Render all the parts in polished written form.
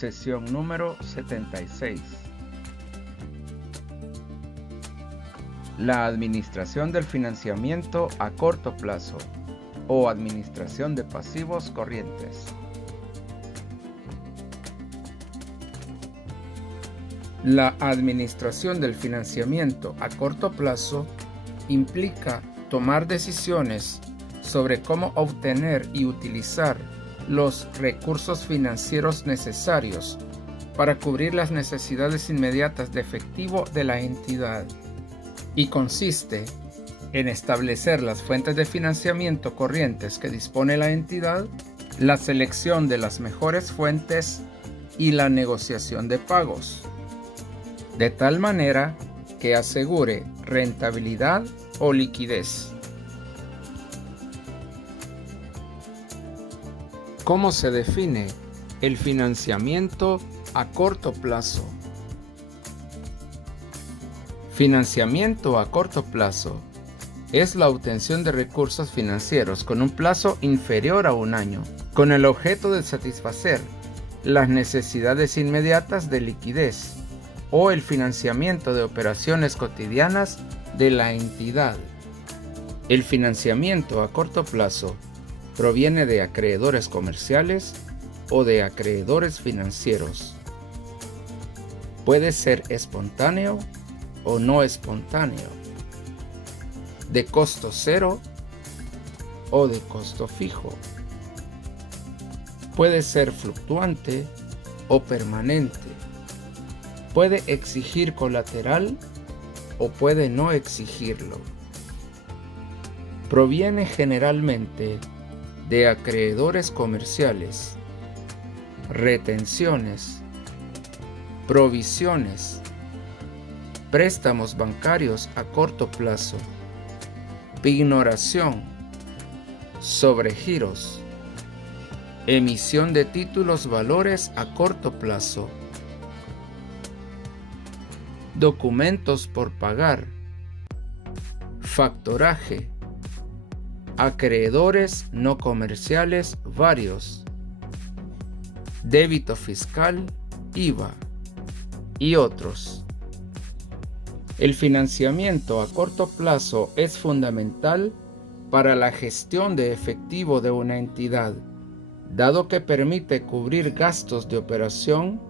Sesión número 76. La administración del financiamiento a corto plazo o administración de pasivos corrientes. La administración del financiamiento a corto plazo implica tomar decisiones sobre cómo obtener y utilizar los recursos financieros necesarios para cubrir las necesidades inmediatas de efectivo de la entidad, y consiste en establecer las fuentes de financiamiento corrientes que dispone la entidad, la selección de las mejores fuentes y la negociación de pagos, de tal manera que asegure rentabilidad o liquidez. ¿Cómo se define el financiamiento a corto plazo? Financiamiento a corto plazo es la obtención de recursos financieros con un plazo inferior a un año, con el objeto de satisfacer las necesidades inmediatas de liquidez o el financiamiento de operaciones cotidianas de la entidad. El financiamiento a corto plazo proviene de acreedores comerciales o de acreedores financieros. Puede ser espontáneo o no espontáneo, de costo cero o de costo fijo. Puede ser fluctuante o permanente. Puede exigir colateral o puede no exigirlo. Proviene generalmente de acreedores comerciales, retenciones, provisiones, préstamos bancarios a corto plazo, pignoración, sobregiros, emisión de títulos valores a corto plazo, documentos por pagar, factoraje, acreedores no comerciales varios, débito fiscal, IVA y otros. El financiamiento a corto plazo es fundamental para la gestión de efectivo de una entidad, dado que permite cubrir gastos de operación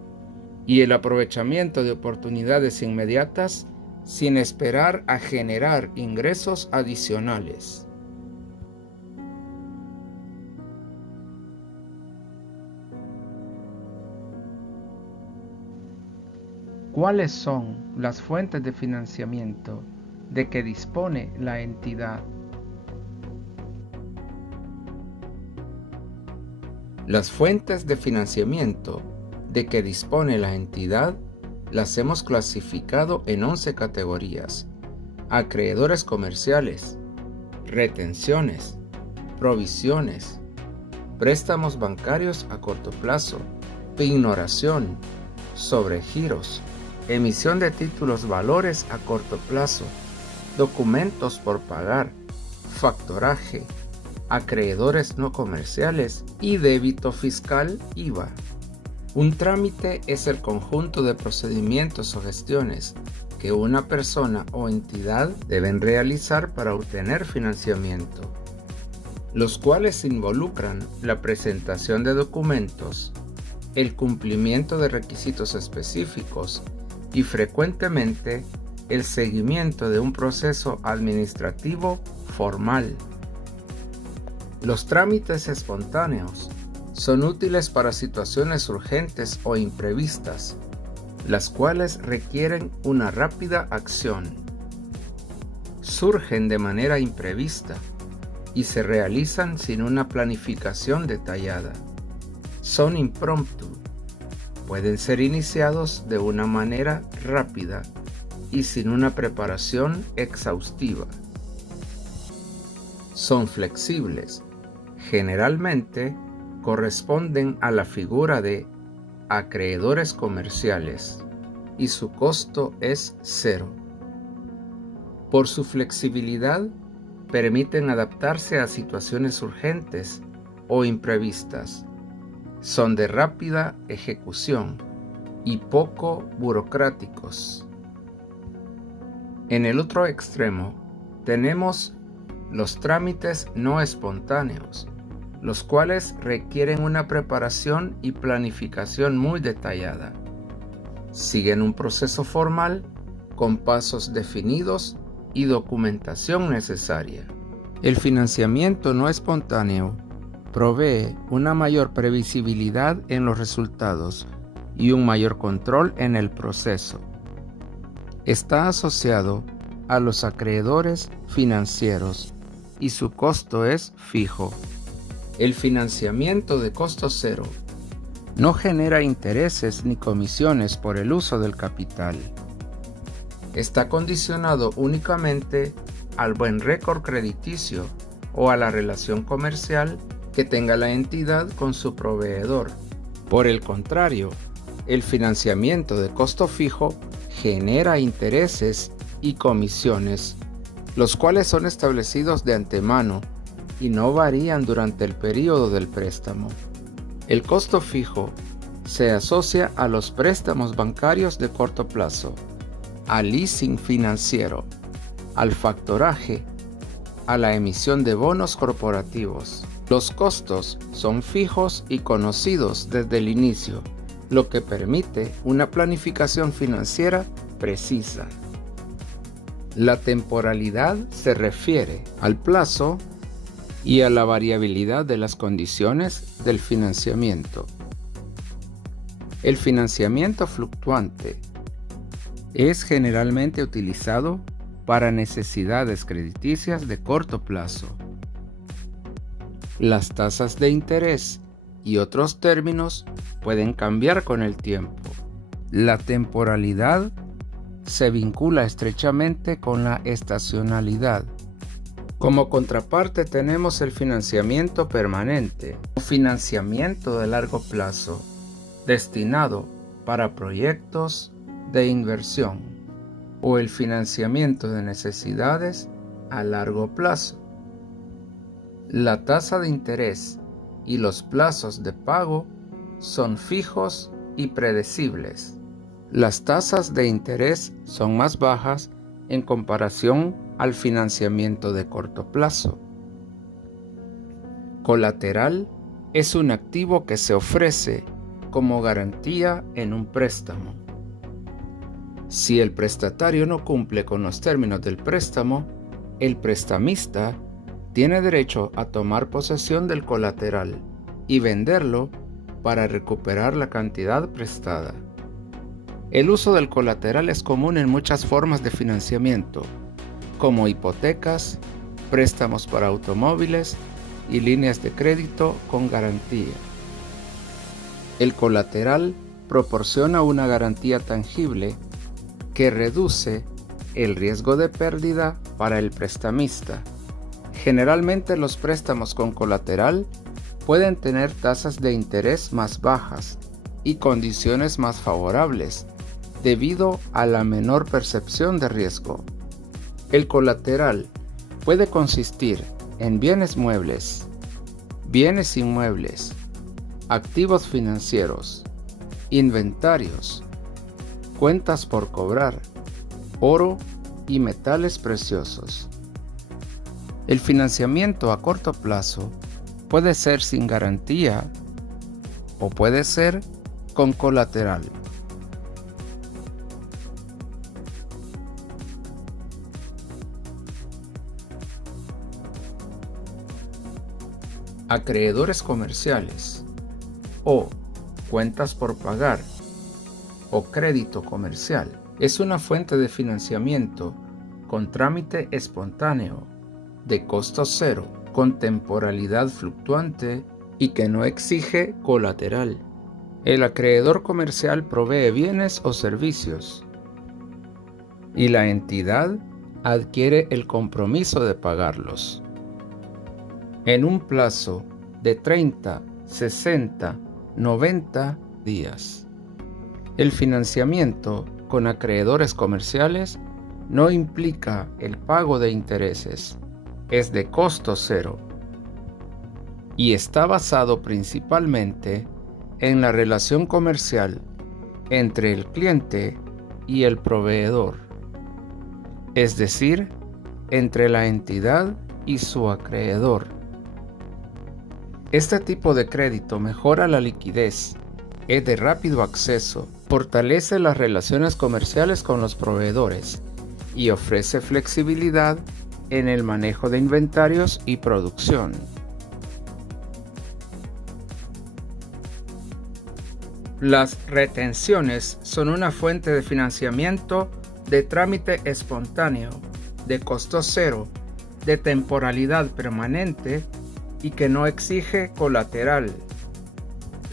y el aprovechamiento de oportunidades inmediatas sin esperar a generar ingresos adicionales. ¿Cuáles son las fuentes de financiamiento de que dispone la entidad? Las fuentes de financiamiento de que dispone la entidad las hemos clasificado en 11 categorías: acreedores comerciales, retenciones, provisiones, préstamos bancarios a corto plazo, pignoración, sobregiros, emisión de títulos valores a corto plazo, documentos por pagar, factoraje, acreedores no comerciales y débito fiscal, IVA. Un trámite es el conjunto de procedimientos o gestiones que una persona o entidad deben realizar para obtener financiamiento, los cuales involucran la presentación de documentos, el cumplimiento de requisitos específicos y frecuentemente el seguimiento de un proceso administrativo formal. Los trámites espontáneos son útiles para situaciones urgentes o imprevistas, las cuales requieren una rápida acción. Surgen de manera imprevista y se realizan sin una planificación detallada. Son impromptu, pueden ser iniciados de una manera rápida y sin una preparación exhaustiva. Son flexibles, generalmente corresponden a la figura de acreedores comerciales y su costo es cero. Por su flexibilidad, permiten adaptarse a situaciones urgentes o imprevistas, son de rápida ejecución y poco burocráticos. En el otro extremo tenemos los trámites no espontáneos, los cuales requieren una preparación y planificación muy detallada. Siguen un proceso formal con pasos definidos y documentación necesaria. El financiamiento no espontáneo provee una mayor previsibilidad en los resultados y un mayor control en el proceso. Está asociado a los acreedores financieros y su costo es fijo. El financiamiento de costo cero no genera intereses ni comisiones por el uso del capital. Está condicionado únicamente al buen récord crediticio o a la relación comercial que tenga la entidad con su proveedor. Por el contrario, el financiamiento de costo fijo genera intereses y comisiones, los cuales son establecidos de antemano y no varían durante el periodo del préstamo. El costo fijo se asocia a los préstamos bancarios de corto plazo, al leasing financiero, al factoraje, a la emisión de bonos corporativos. Los costos son fijos y conocidos desde el inicio, lo que permite una planificación financiera precisa. La temporalidad se refiere al plazo y a la variabilidad de las condiciones del financiamiento. El financiamiento fluctuante es generalmente utilizado para necesidades crediticias de corto plazo. Las tasas de interés y otros términos pueden cambiar con el tiempo. La temporalidad se vincula estrechamente con la estacionalidad. Como contraparte tenemos el financiamiento permanente o financiamiento de largo plazo, destinado para proyectos de inversión, o el financiamiento de necesidades a largo plazo. La tasa de interés y los plazos de pago son fijos y predecibles. Las tasas de interés son más bajas en comparación al financiamiento de corto plazo. Colateral es un activo que se ofrece como garantía en un préstamo. Si el prestatario no cumple con los términos del préstamo, el prestamista tiene derecho a tomar posesión del colateral y venderlo para recuperar la cantidad prestada. El uso del colateral es común en muchas formas de financiamiento, como hipotecas, préstamos para automóviles y líneas de crédito con garantía. El colateral proporciona una garantía tangible que reduce el riesgo de pérdida para el prestamista. Generalmente los préstamos con colateral pueden tener tasas de interés más bajas y condiciones más favorables debido a la menor percepción de riesgo. El colateral puede consistir en bienes muebles, bienes inmuebles, activos financieros, inventarios, cuentas por cobrar, oro y metales preciosos. El financiamiento a corto plazo puede ser sin garantía o puede ser con colateral. Acreedores comerciales o cuentas por pagar o crédito comercial es una fuente de financiamiento con trámite espontáneo, de costo cero, con temporalidad fluctuante y que no exige colateral. El acreedor comercial provee bienes o servicios y la entidad adquiere el compromiso de pagarlos en un plazo de 30, 60, 90 días. El financiamiento con acreedores comerciales no implica el pago de intereses, es de costo cero y está basado principalmente en la relación comercial entre el cliente y el proveedor, es decir, entre la entidad y su acreedor. Este tipo de crédito mejora la liquidez, es de rápido acceso, fortalece las relaciones comerciales con los proveedores y ofrece flexibilidad en el manejo de inventarios y producción. Las retenciones son una fuente de financiamiento de trámite espontáneo, de costo cero, de temporalidad permanente y que no exige colateral.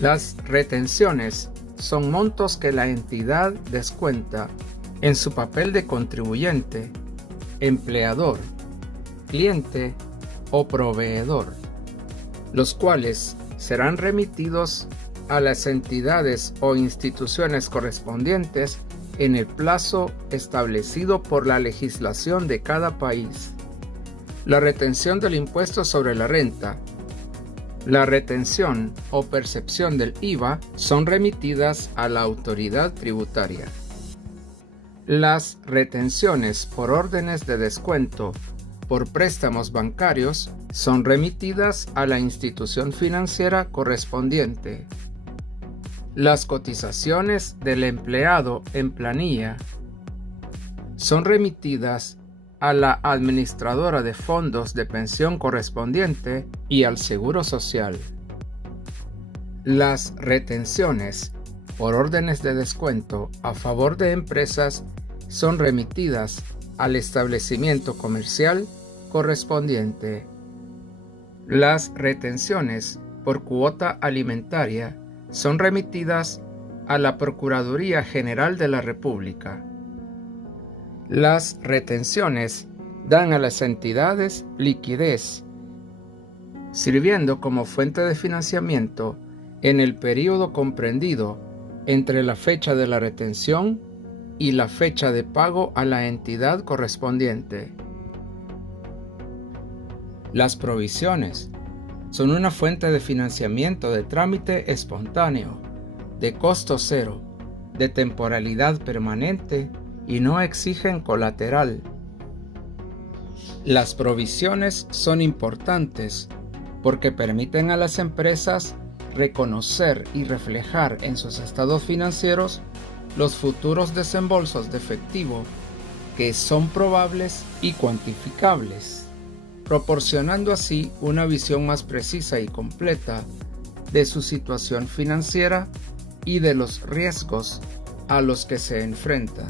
Las retenciones son montos que la entidad descuenta en su papel de contribuyente, empleador, cliente o proveedor, los cuales serán remitidos a las entidades o instituciones correspondientes en el plazo establecido por la legislación de cada país. La retención del impuesto sobre la renta, la retención o percepción del IVA son remitidas a la autoridad tributaria. Las retenciones por órdenes de descuento por préstamos bancarios son remitidas a la institución financiera correspondiente. Las cotizaciones del empleado en planilla son remitidas a la administradora de fondos de pensión correspondiente y al Seguro Social. Las retenciones por órdenes de descuento a favor de empresas son remitidas al establecimiento comercial correspondiente. Las retenciones por cuota alimentaria son remitidas a la Procuraduría General de la República. Las retenciones dan a las entidades liquidez, sirviendo como fuente de financiamiento en el período comprendido entre la fecha de la retención y la fecha de pago a la entidad correspondiente. Las provisiones son una fuente de financiamiento de trámite espontáneo, de costo cero, de temporalidad permanente y no exigen colateral. Las provisiones son importantes porque permiten a las empresas reconocer y reflejar en sus estados financieros los futuros desembolsos de efectivo que son probables y cuantificables, proporcionando así una visión más precisa y completa de su situación financiera y de los riesgos a los que se enfrentan.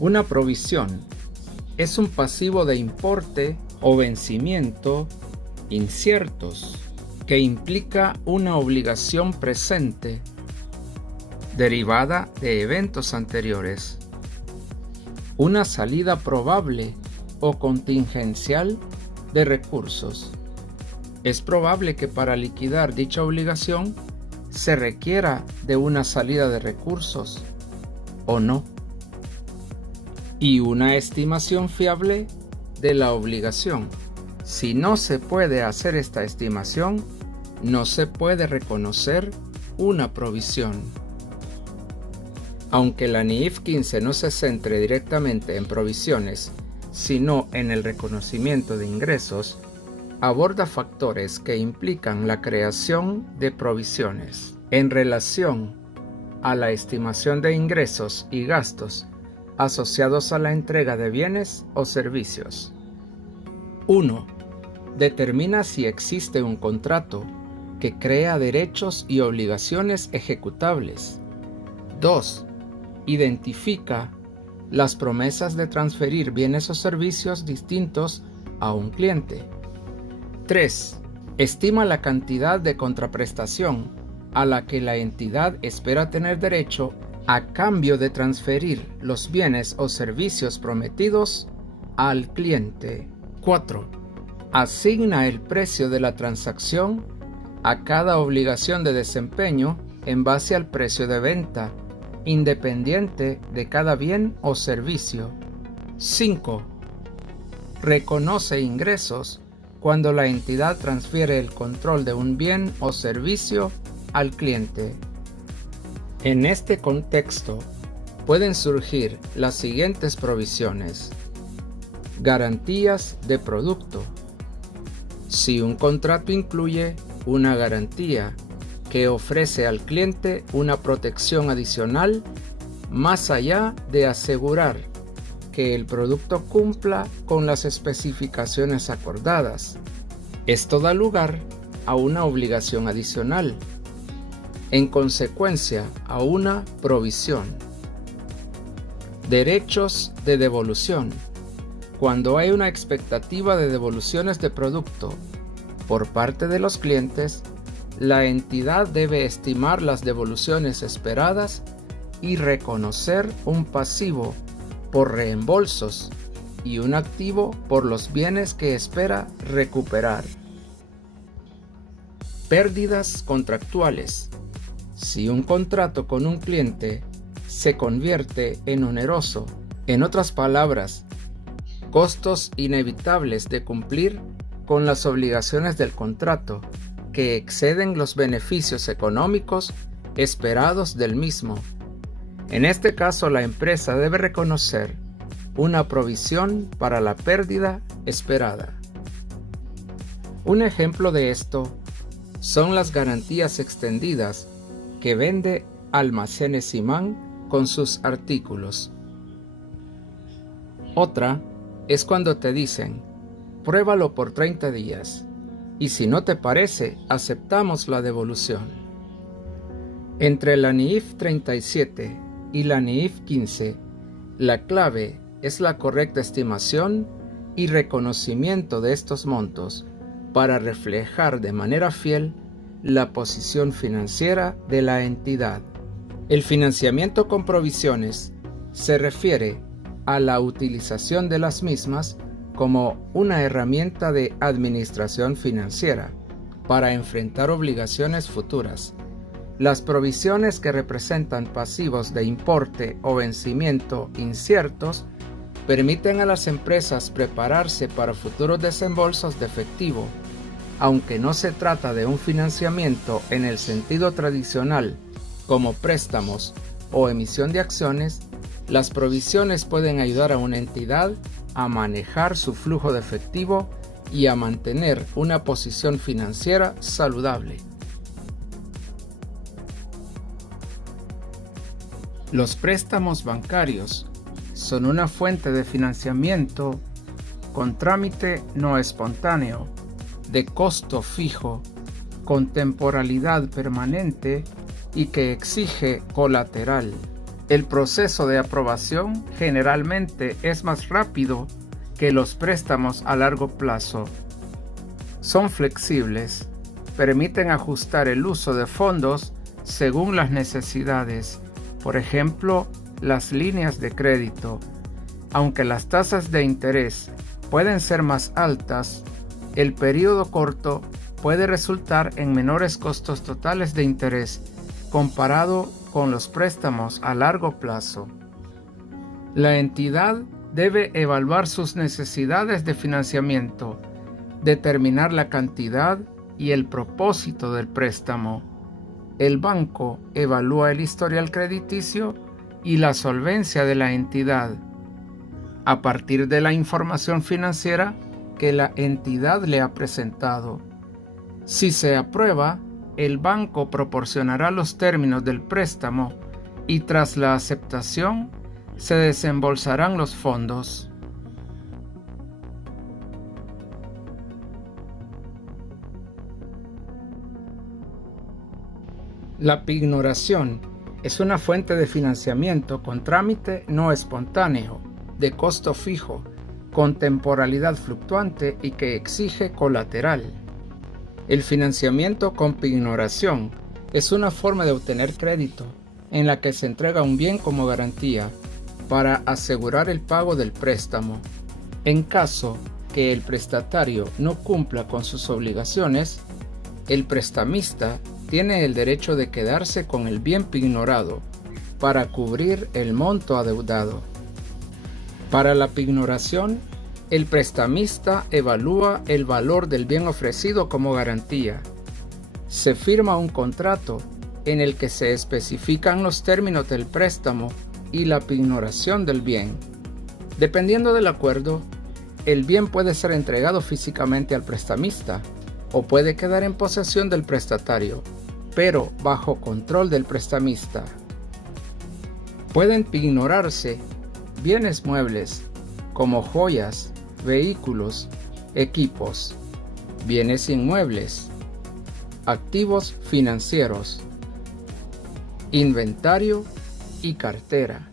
Una provisión es un pasivo de importe o vencimiento inciertos que implica una obligación presente derivada de eventos anteriores, una salida probable o contingencial de recursos. Es probable que para liquidar dicha obligación se requiera de una salida de recursos o no, y una estimación fiable de la obligación. Si no se puede hacer esta estimación, no se puede reconocer una provisión. Aunque la NIIF 15 no se centre directamente en provisiones, sino en el reconocimiento de ingresos, aborda factores que implican la creación de provisiones en relación a la estimación de ingresos y gastos asociados a la entrega de bienes o servicios. 1. Determina si existe un contrato que crea derechos y obligaciones ejecutables. 2. Identifica las promesas de transferir bienes o servicios distintos a un cliente. 3. Estima la cantidad de contraprestación a la que la entidad espera tener derecho a cambio de transferir los bienes o servicios prometidos al cliente. 4. Asigna el precio de la transacción a cada obligación de desempeño en base al precio de venta, independiente de cada bien o servicio. 5. Reconoce ingresos cuando la entidad transfiere el control de un bien o servicio al cliente. En este contexto, pueden surgir las siguientes provisiones. Garantías de producto. Si un contrato incluye una garantía que ofrece al cliente una protección adicional, más allá de asegurar que el producto cumpla con las especificaciones acordadas, esto da lugar a una obligación adicional, en consecuencia a una provisión. Derechos de devolución. Cuando hay una expectativa de devoluciones de producto por parte de los clientes, la entidad debe estimar las devoluciones esperadas y reconocer un pasivo por reembolsos y un activo por los bienes que espera recuperar. Pérdidas contractuales. Si un contrato con un cliente se convierte en oneroso, en otras palabras, costos inevitables de cumplir con las obligaciones del contrato que exceden los beneficios económicos esperados del mismo. En este caso, la empresa debe reconocer una provisión para la pérdida esperada. Un ejemplo de esto son las garantías extendidas que vende Almacenes Imán con sus artículos. Otra es cuando te dicen, pruébalo por 30 días y si no te parece, aceptamos la devolución. Entre la NIIF 37 y la NIIF 15, la clave es la correcta estimación y reconocimiento de estos montos para reflejar de manera fiel la posición financiera de la entidad. El financiamiento con provisiones se refiere a la utilización de las mismas como una herramienta de administración financiera para enfrentar obligaciones futuras. Las provisiones que representan pasivos de importe o vencimiento inciertos permiten a las empresas prepararse para futuros desembolsos de efectivo. Aunque no se trata de un financiamiento en el sentido tradicional, como préstamos o emisión de acciones, las provisiones pueden ayudar a una entidad a manejar su flujo de efectivo y a mantener una posición financiera saludable. Los préstamos bancarios son una fuente de financiamiento con trámite no espontáneo, de costo fijo, con temporalidad permanente y que exige colateral. El proceso de aprobación generalmente es más rápido que los préstamos a largo plazo. Son flexibles, permiten ajustar el uso de fondos según las necesidades, por ejemplo, las líneas de crédito. Aunque las tasas de interés pueden ser más altas, el periodo corto puede resultar en menores costos totales de interés comparado con los préstamos a largo plazo. La entidad debe evaluar sus necesidades de financiamiento, determinar la cantidad y el propósito del préstamo. El banco evalúa el historial crediticio y la solvencia de la entidad. A partir de la información financiera que la entidad le ha presentado. Si se aprueba, el banco proporcionará los términos del préstamo y tras la aceptación se desembolsarán los fondos. La pignoración es una fuente de financiamiento con trámite no espontáneo, de costo fijo, con temporalidad fluctuante y que exige colateral. El financiamiento con pignoración es una forma de obtener crédito en la que se entrega un bien como garantía para asegurar el pago del préstamo. En caso que el prestatario no cumpla con sus obligaciones, el prestamista tiene el derecho de quedarse con el bien pignorado para cubrir el monto adeudado. Para la pignoración, el prestamista evalúa el valor del bien ofrecido como garantía. Se firma un contrato en el que se especifican los términos del préstamo y la pignoración del bien. Dependiendo del acuerdo, el bien puede ser entregado físicamente al prestamista o puede quedar en posesión del prestatario, pero bajo control del prestamista. Pueden pignorarse bienes muebles como joyas, vehículos, equipos, bienes inmuebles, activos financieros, inventario y cartera.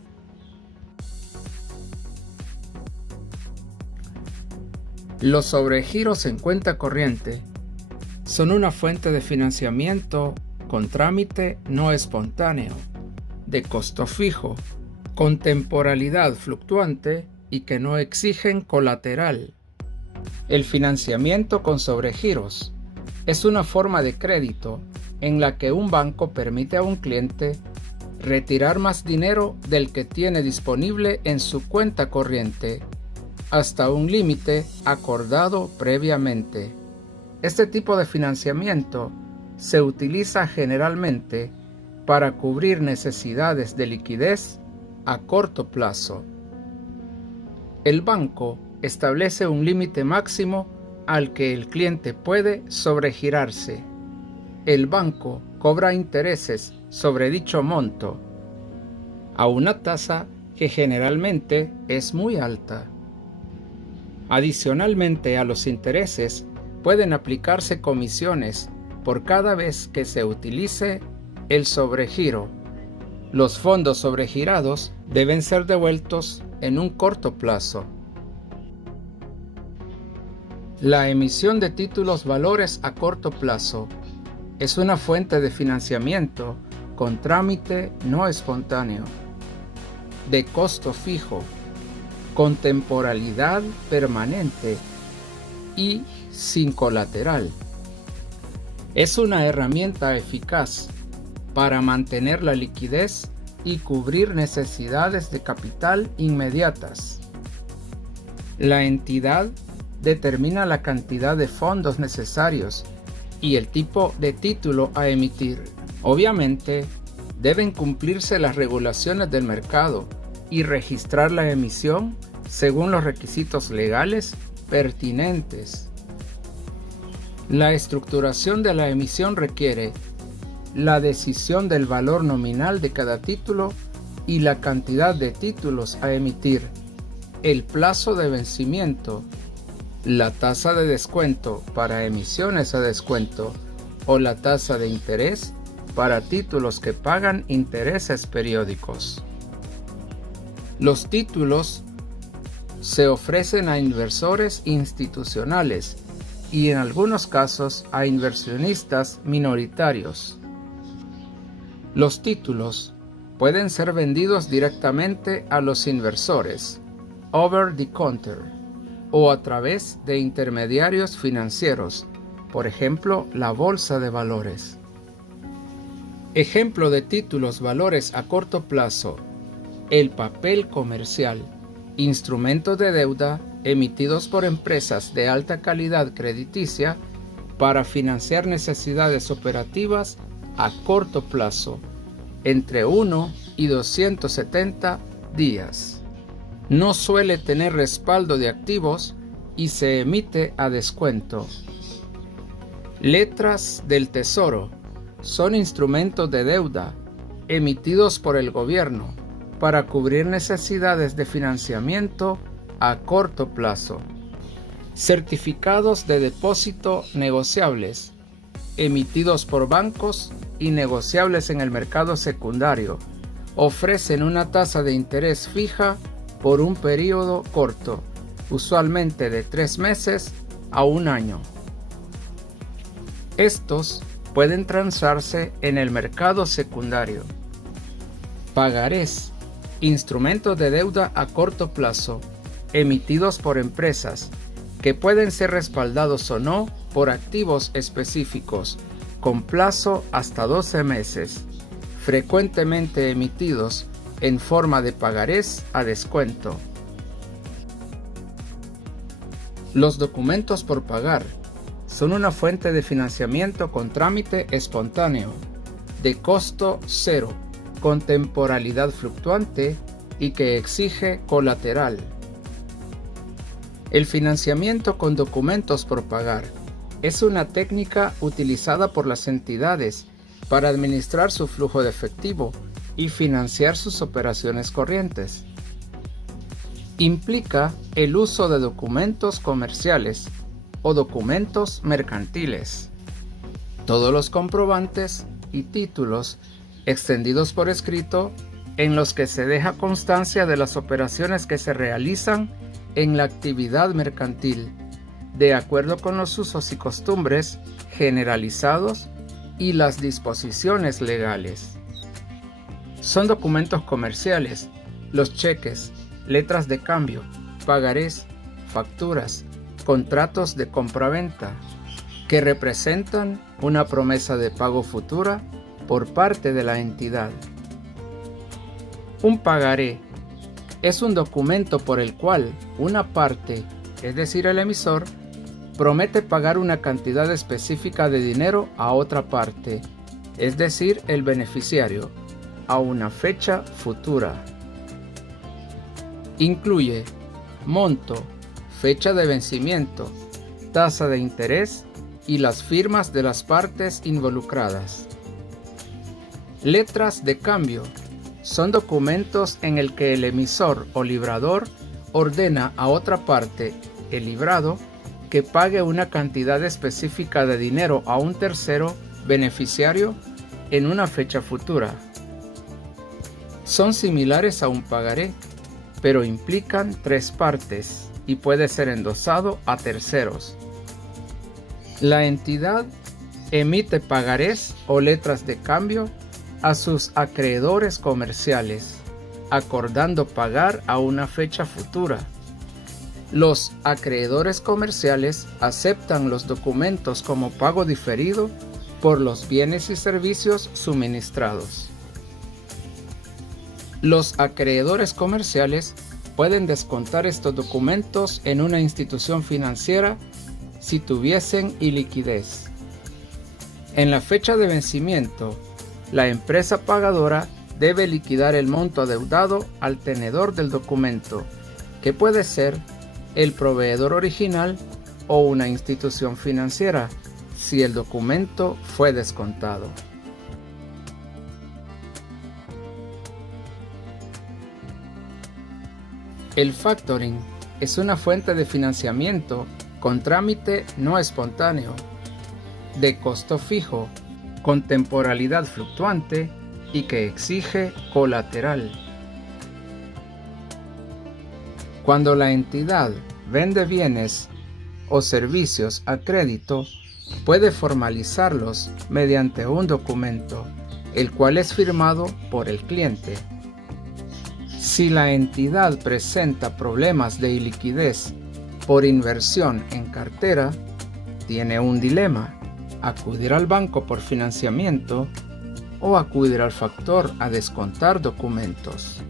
Los sobregiros en cuenta corriente son una fuente de financiamiento con trámite no espontáneo, de costo fijo, con temporalidad fluctuante y que no exigen colateral. El financiamiento con sobregiros es una forma de crédito en la que un banco permite a un cliente retirar más dinero del que tiene disponible en su cuenta corriente hasta un límite acordado previamente. Este tipo de financiamiento se utiliza generalmente para cubrir necesidades de liquidez a corto plazo. El banco establece un límite máximo al que el cliente puede sobregirarse. El banco cobra intereses sobre dicho monto a una tasa que generalmente es muy alta. Adicionalmente a los intereses, pueden aplicarse comisiones por cada vez que se utilice el sobregiro. Los fondos sobregirados deben ser devueltos en un corto plazo. La emisión de títulos valores a corto plazo es una fuente de financiamiento con trámite no espontáneo, de costo fijo, con temporalidad permanente y sin colateral. Es una herramienta eficaz para mantener la liquidez y cubrir necesidades de capital inmediatas. La entidad determina la cantidad de fondos necesarios y el tipo de título a emitir. Obviamente, deben cumplirse las regulaciones del mercado y registrar la emisión según los requisitos legales pertinentes. La estructuración de la emisión requiere la decisión del valor nominal de cada título y la cantidad de títulos a emitir, el plazo de vencimiento, la tasa de descuento para emisiones a descuento o la tasa de interés para títulos que pagan intereses periódicos. Los títulos se ofrecen a inversores institucionales y en algunos casos a inversionistas minoritarios. Los títulos pueden ser vendidos directamente a los inversores, over the counter, o a través de intermediarios financieros, por ejemplo, la bolsa de valores. Ejemplo de títulos valores a corto plazo: el papel comercial, instrumentos de deuda emitidos por empresas de alta calidad crediticia para financiar necesidades operativas a corto plazo, entre 1 y 270 días. No suele tener respaldo de activos y se emite a descuento. Letras del Tesoro son instrumentos de deuda emitidos por el gobierno para cubrir necesidades de financiamiento a corto plazo. Certificados de depósito negociables, emitidos por bancos y negociables en el mercado secundario, ofrecen una tasa de interés fija por un periodo corto, usualmente de 3 meses a 1 año. Estos pueden transarse en el mercado secundario. Pagarés, instrumentos de deuda a corto plazo, emitidos por empresas, que pueden ser respaldados o no por activos específicos, con plazo hasta 12 meses, frecuentemente emitidos en forma de pagarés a descuento. Los documentos por pagar son una fuente de financiamiento con trámite espontáneo, de costo cero, con temporalidad fluctuante y que exige colateral. El financiamiento con documentos por pagar es una técnica utilizada por las entidades para administrar su flujo de efectivo y financiar sus operaciones corrientes. Implica el uso de documentos comerciales o documentos mercantiles. Todos los comprobantes y títulos extendidos por escrito en los que se deja constancia de las operaciones que se realizan en la actividad mercantil, de acuerdo con los usos y costumbres generalizados y las disposiciones legales. Son documentos comerciales los cheques, letras de cambio, pagarés, facturas, contratos de compraventa, que representan una promesa de pago futura por parte de la entidad. Un pagaré es un documento por el cual una parte, es decir, el emisor, promete pagar una cantidad específica de dinero a otra parte, es decir, el beneficiario, a una fecha futura. Incluye monto, fecha de vencimiento, tasa de interés y las firmas de las partes involucradas. Letras de cambio son documentos en el que el emisor o librador ordena a otra parte, el librado, que pague una cantidad específica de dinero a un tercero beneficiario en una fecha futura. Son similares a un pagaré, pero implican tres partes y puede ser endosado a terceros. La entidad emite pagarés o letras de cambio a sus acreedores comerciales, acordando pagar a una fecha futura. Los acreedores comerciales aceptan los documentos como pago diferido por los bienes y servicios suministrados. Los acreedores comerciales pueden descontar estos documentos en una institución financiera si tuviesen iliquidez. En la fecha de vencimiento, la empresa pagadora debe liquidar el monto adeudado al tenedor del documento, que puede ser el proveedor original o una institución financiera, si el documento fue descontado. El factoring es una fuente de financiamiento con trámite no espontáneo, de costo fijo, con temporalidad fluctuante y que exige colateral. Cuando la entidad vende bienes o servicios a crédito, puede formalizarlos mediante un documento, el cual es firmado por el cliente. Si la entidad presenta problemas de iliquidez por inversión en cartera, tiene un dilema: acudir al banco por financiamiento o acudir al factor a descontar documentos.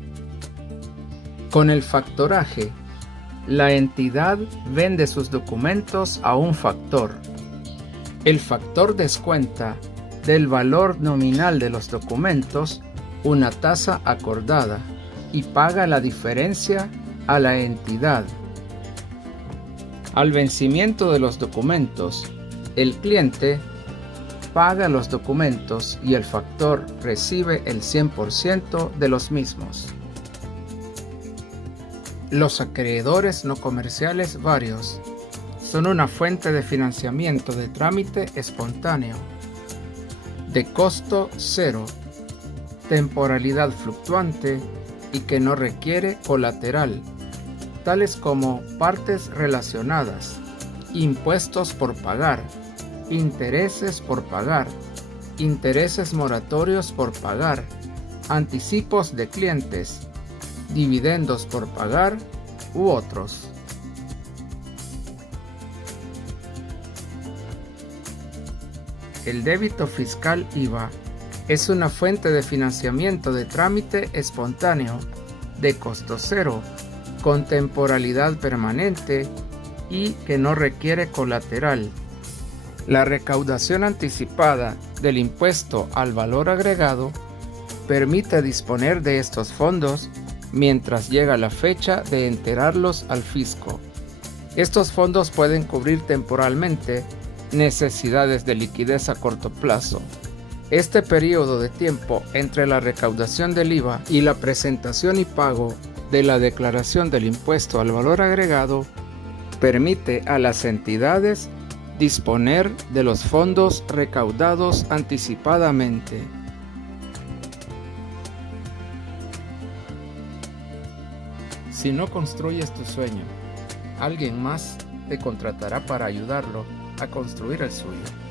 Con el factoraje, la entidad vende sus documentos a un factor. El factor descuenta del valor nominal de los documentos una tasa acordada y paga la diferencia a la entidad. Al vencimiento de los documentos, el cliente paga los documentos y el factor recibe el 100% de los mismos. Los acreedores no comerciales varios son una fuente de financiamiento de trámite espontáneo, de costo cero, temporalidad fluctuante y que no requiere colateral, tales como partes relacionadas, impuestos por pagar, intereses por pagar, intereses moratorios por pagar, anticipos de clientes, dividendos por pagar u otros. El débito fiscal IVA es una fuente de financiamiento de trámite espontáneo, de costo cero, con temporalidad permanente y que no requiere colateral. La recaudación anticipada del impuesto al valor agregado permite disponer de estos fondos mientras llega la fecha de enterarlos al fisco. Estos fondos pueden cubrir temporalmente necesidades de liquidez a corto plazo. Este periodo de tiempo entre la recaudación del IVA y la presentación y pago de la declaración del impuesto al valor agregado permite a las entidades disponer de los fondos recaudados anticipadamente. Si no construyes tu sueño, alguien más te contratará para ayudarlo a construir el suyo.